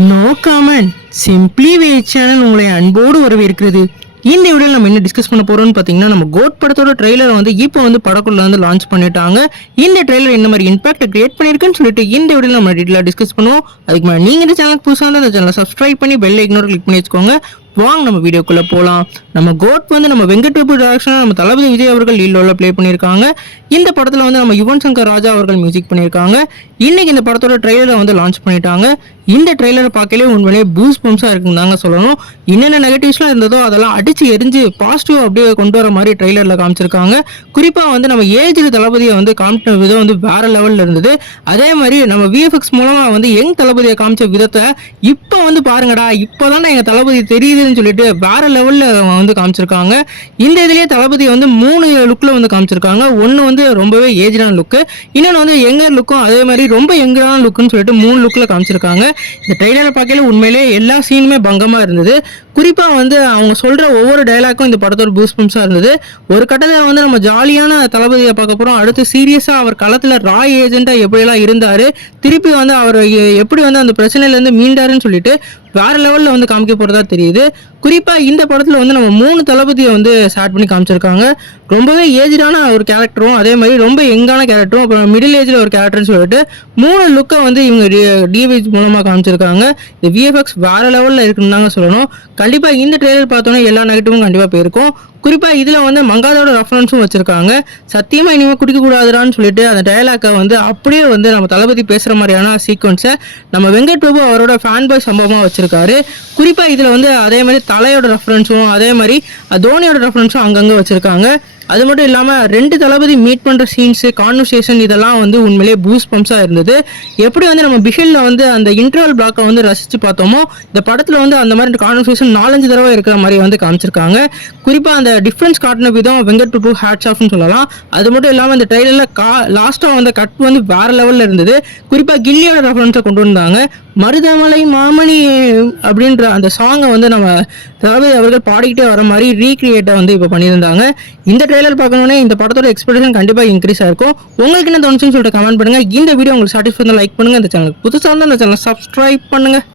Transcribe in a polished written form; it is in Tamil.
நோ காமெண்ட் சிம்பிளி வே சேனல் உங்களை அன்போடு வரவேற்கிறது. இந்த வீடியோவில் நம்ம என்ன டிஸ்கஸ் பண்ண போறோம்னு பார்த்தீங்கன்னா, நம்ம கோட் படத்தோட ட்ரெய்லரை வந்து இப்போ வந்து படக்குள்ள வந்து லான்ச் பண்ணிட்டாங்க. இந்த ட்ரெய்லர் என்ன மாதிரி இம்பாக்ட் கிரியேட் பண்ணியிருக்குன்னு சொல்லிட்டு இந்த வீடியோவில் நம்ம டீட்டெயிலாக டிஸ்கஸ் பண்ணுவோம். அதுக்கு மேலே நீங்கள் இந்த சேனலுக்கு புதுசாக இருந்தால் அந்த சேனலை சப்ஸ்கிரைப் பண்ணி பெல் ஐக்கனோட கிளிக் பண்ணி வச்சுக்கோங்க. வாங்க நம்ம வீடியோக்குள்ளே போகலாம். நம்ம கோட் வந்து நம்ம வெங்கட் பிரபு டைரக்ஷனில் நம்ம தளபதி விஜய் அவர்கள் லீட் ரோலில் ப்ளே பண்ணியிருக்காங்க. இந்த படத்தில் வந்து நம்ம யுவன் சங்கர் ராஜா அவர்கள் மியூசிக் பண்ணியிருக்காங்க. இன்னைக்கு இந்த படத்தோட ட்ரெய்லரை வந்து லான்ச் பண்ணிட்டாங்க. இந்த ட்ரெய்லரை பார்க்கலே உண்மையிலேயே பூஸ் பம்ஸாக இருக்குன்னு தாங்க சொல்லணும். என்னென்ன நெகட்டிவ்ஸ்லாம் இருந்ததோ அதெல்லாம் அடித்து எரிஞ்சு பாசிட்டிவாக அப்படியே கொண்டு வர மாதிரி ட்ரெய்லரில் காமிச்சிருக்காங்க. குறிப்பாக வந்து நம்ம ஏஜ் தளபதியை வந்து காமிச்ச விதம் வந்து வேற லெவலில் இருந்தது. அதே மாதிரி நம்ம விஎஃப்எக்ஸ் மூலமாக வந்து யங் தளபதியை காமிச்ச விதத்தை இப்போ வந்து பாருங்கடா, இப்போ தான் எங்கள் தளபதி தெரியுதுன்னு சொல்லிட்டு வேற லெவலில் வந்து காமிச்சிருக்காங்க. இந்த இதுலேயே தளபதியை வந்து 3 லுக்கில் வந்து காமிச்சிருக்காங்க. ஒன்று வந்து ரொம்பவே ஏஜ்டான லுக்கு, இன்னொன்று வந்து யங்கர் லுக்கும், அதே மாதிரி ரொம்ப யங்கரான லுக்குன்னு சொல்லிட்டு 3 லுக்கில் காமிச்சிருக்காங்க. இந்த ட்ரெய்லரை பார்க்கல உண்மையிலே எல்லா சீனுமே பங்கமாக இருந்தது. குறிப்பாக வந்து அவங்க சொல்கிற ஒவ்வொரு டைலாக்கும் இந்த படத்தோட பூஸ் பம்ஸாக இருந்தது. ஒரு கட்டத்தில் வந்து நம்ம ஜாலியான தளபதியை பார்க்க போகிறோம். அடுத்து சீரியஸாக அவர் களத்தில் ராய் ஏஜென்ட்டாக எப்படியெல்லாம் இருந்தார், திருப்பி வந்து அவர் எப்படி வந்து அந்த பிரச்சனையிலேருந்து மீண்டாருன்னு சொல்லிட்டு வேற லெவலில் வந்து காமிக்க போகிறதா தெரியுது. குறிப்பாக இந்த படத்தில் வந்து நம்ம 3 தளபதியை வந்து ஸ்டார்ட் பண்ணி காமிச்சிருக்காங்க. ரொம்பவே ஏஜ்டான ஒரு கேரக்டரும், அதே மாதிரி ரொம்ப யங்கான கேரக்டரும், அப்புறம் மிடில் ஏஜில் ஒரு கேரக்டர்னு சொல்லிட்டு 3 லுக்கை வந்து இவங்க டிவிஎஸ் மூலமாக காமிச்சிருக்காங்க. இந்த விஎஃப்எக்ஸ் வேற லெவலில் இருக்குன்னு தாங்க சொல்லணும். கண்டிப்பாக இந்த ட்ரெய்லர் பார்த்தோன்னா எல்லா நெகட்டிவும் கண்டிப்பாக போயிருக்கும். குறிப்பாக இதில் வந்து மங்காதோட ரெஃபரன்ஸும் வச்சுருக்காங்க. சத்தியமாக இனிமேல் குடிக்கக்கூடாதுடான்னு சொல்லிட்டு அந்த டயலாக்கை வந்து அப்படியே வந்து நம்ம தளபதி பேசுகிற மாதிரியான சீக்வன்ஸை நம்ம வெங்கட் பிரபு அவரோட ஃபேன் பாய் சம்பவமாக வச்சுருக்காரு. குறிப்பாக இதில் வந்து அதே மாதிரி தலையோட ரெஃபரன்ஸும், அதே மாதிரி தோனியோட ரெஃபரன்ஸும் அங்கங்கே வச்சுருக்காங்க. அது மட்டும் இல்லாமல் 2 தளபதி மீட் பண்ணுற சீன்ஸு, கான்வர்சேஷன் இதெல்லாம் வந்து உண்மையிலே பூஸ் பம்ஸாக இருந்தது. எப்படி வந்து நம்ம பிகிலில் வந்து அந்த இன்டர்வல் பிளாக்கை வந்து ரசித்து பார்த்தோமோ, இந்த படத்தில் வந்து அந்த மாதிரி கான்வர்சேஷன் 4-5 தடவை இருக்கிற மாதிரி வந்து காமிச்சிருக்காங்க. குறிப்பாக அந்த டிஃப்ரென்ஸ் காட்டின விதம் வெங்கட் பிரபு ஹேட்ஸ் ஆஃப்னு சொல்லலாம். அது மட்டும் இல்லாமல் இந்த ட்ரெய்லரில் லாஸ்ட்டாக வந்த கட் வந்து வேறு லெவலில் இருந்தது. குறிப்பாக கில்லியோட ரெஃபரன்ஸை கொண்டு வந்தாங்க. மருதமலை மாமணி அப்படின்ற அந்த சாங்கை வந்து நம்ம தளபதி அவர்கள் பாடிக்கிட்டே வர மாதிரி ரீக்ரியேட்டை வந்து இப்போ பண்ணியிருந்தாங்க. இந்த ட்ரெய்லர் பார்க்கணுன்னே இந்த படத்தோட எக்ஸ்பெக்டேஷன் கண்டிப்பாக இன்க்ரீஸ் ஆயிருக்கும். உங்களுக்கு என்ன தோணுச்சுன்னு சொல்லிட்டு கமெண்ட் பண்ணுங்கள். இந்த வீடியோ உங்களுக்கு சாட்டிஸ்ஃபை லைக் பண்ணுங்கள். இந்த சேனலுக்கு புதுசாக இருந்தால் அந்த சேனலை சப்ஸ்கிரைப் பண்ணுங்கள்.